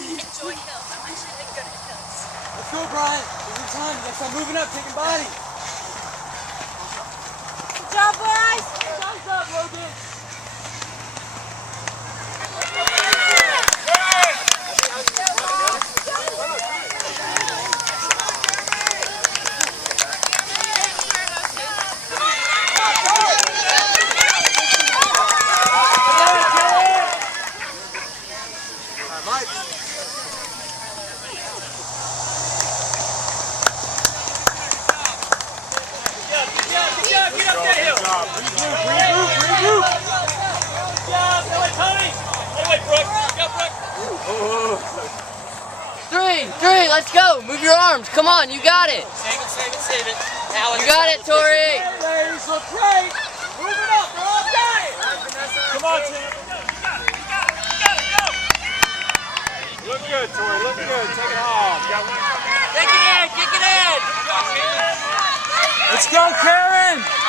enjoy hills. I'm actually really good at hills. Let's go, Brian. Give him time. You gotta start moving up, taking body. Good job, boys. Thumbs up, Logan. Three, let's go. Move your arms. Come on, you got it. Save it. You got it, Tori. Ladies, look great. Move it up. They're all got it. Come on, Tim. Look good, Tori. Look good. Take it home. Kick it in. Let's go, Karen.